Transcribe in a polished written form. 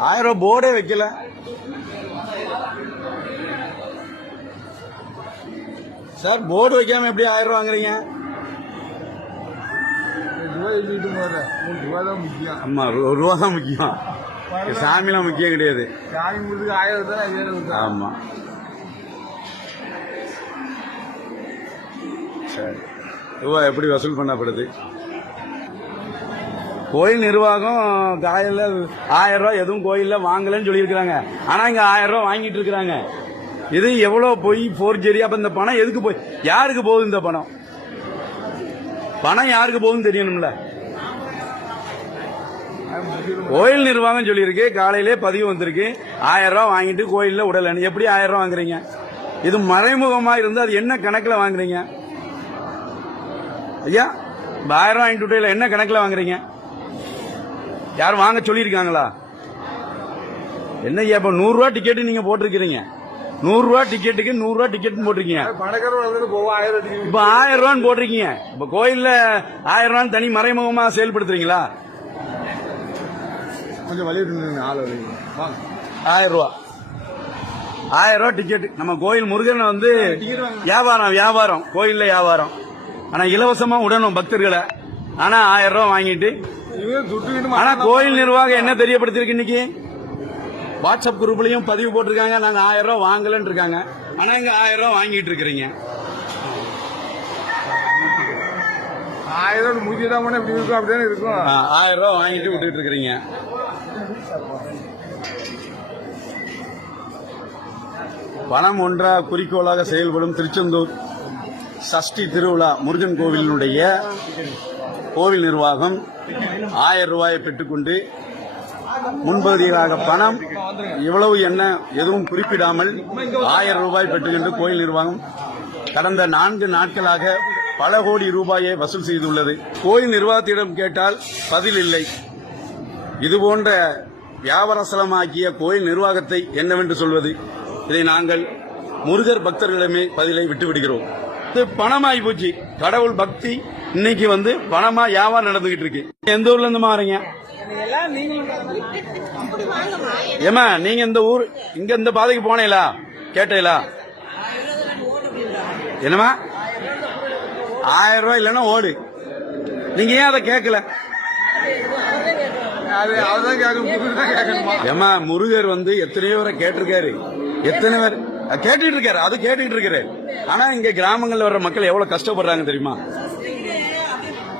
₹1000 போர்டே வைக்கல. Sir board வைக்காம எப்படி ₹1000 வாங்குறீங்க? ஆமா, ₹1 தான் முக்கியம். சாமிலாம் முக்கியம் கிடையாது. ஆமா சரி, ரூபா எப்படி வசூல் பண்ணப்படுது? கோயில் நிர்வாகம் காலையில் ₹1000 எதுவும் கோயில்ல வாங்கலன்னு சொல்லியிருக்கிறாங்க. ஆனா இங்க ₹1000 வாங்கிட்டு இருக்கிறாங்க. இது எவ்வளவு போய் போர்ஜரி? அப்ப இந்த பணம் எதுக்கு போய் யாருக்கு போகுது? இந்த பணம் யாருக்கு போகுதுன்னு தெரியணும்ல. கோயில் நிர்வாகம் சொல்லியிருக்கு, காலையிலே பதிவு வந்திருக்கு, ₹1000 வாங்கிட்டு கோயில்ல உடல. எப்படி ₹1000 வாங்குறீங்க? இது மறைமுகமா இருந்து அது என்ன கணக்குல வாங்குறீங்க ஐயா? 1000 வாங்கிட்டு விட்டையில என்ன கணக்குல வாங்குறீங்க? யாரும் வாங்க சொல்லியிருக்காங்களா? என்ன ஐயா, இப்ப ₹100 டிக்கெட் நீங்க போட்டிருக்கிறீங்க. ₹100 டிக்கெட்டுக்கு ₹100 டிக்கெட் போட்டிருக்கீங்க. இப்ப ₹1000 போட்டிருக்கீங்க. இப்ப கோயில்ல ₹1000 தனி மறைமுகமா செயல்படுத்துறீங்களா? கொஞ்சம் வழி ₹1000 டிக்கெட். நம்ம கோயில் முருகன் வந்து வியாபாரம் கோயில்ல வியாபாரம். ஆனா இலவசமா விடணும் பக்தர்களை. ஆனா ₹1000 வாங்கிட்டு. ஆனா கோயில் நிர்வாகம் என்ன தெரியப்படுத்திருக்கு? இன்னைக்கு வாட்ஸ்அப் குரூப்லயும் பதிவு போட்டிருக்காங்க, நாங்க ₹1000 வாங்கலன்னு இருக்காங்க. ஆனா இங்க ₹1000 வாங்கிட்டு இருக்கிறீங்க. 1000 முடிஞ்சுதான் இப்படி இருக்கும், அப்படியே இருக்கும். ₹1000 வாங்கிட்டு விட்டுட்டு இருக்கிறீங்க. பணம் ஒன்றா குறிக்கோளாக செயல்படும் திருச்செந்தூர் சஷ்டி திருவிழா முருகன் கோவிலினுடைய கோவில் நிர்வாகம் ₹1000 பெற்றுக்கொண்டு முன்பகுதியாக பணம் இவ்வளவு என்ன எதுவும் குறிப்பிடாமல் ₹1000 பெற்றுக்கொண்டு கோயில் நிர்வாகம் கடந்த 4 நாட்களாக பல கோடி ரூபாயை வசூல் செய்துள்ளது. கோயில் நிர்வாகத்திடம் கேட்டால் பதில் இல்லை. இதுபோன்ற வியாபாரஸ்தலமாக்கிய கோயில் நிர்வாகத்தை என்னவென்று சொல்வது? இதை நாங்கள் முருகர் பக்தர்களிடமே பதிலை விட்டுவிடுகிறோம். இது பணமாகி போச்சு. கடவுள் பக்தி இன்னைக்கு வந்து பணமா வியாபாரம் நடந்துகிட்டு இருக்கு. எந்த ஊர்ல இருந்து மாறீங்க? ஏமா நீங்க இந்த ஊர் இங்க இந்த பாதைக்கு போனீங்களா? கேட்டீங்களா? என்னமா ₹1000 இல்லைன்னா ஓடு. நீங்க ஏன் அதை கேட்கல? ஏமா முருகர் வந்து எத்தனையோ பேரை கேட்டிருக்காரு, எத்தனை பேர் கேட்டுட்டு இருக்காரு, அது கேட்டுட்டு இருக்காரு. ஆனா இங்க கிராமங்கள்ல வர்ற மக்கள் எவ்வளவு கஷ்டப்படுறாங்க தெரியுமா?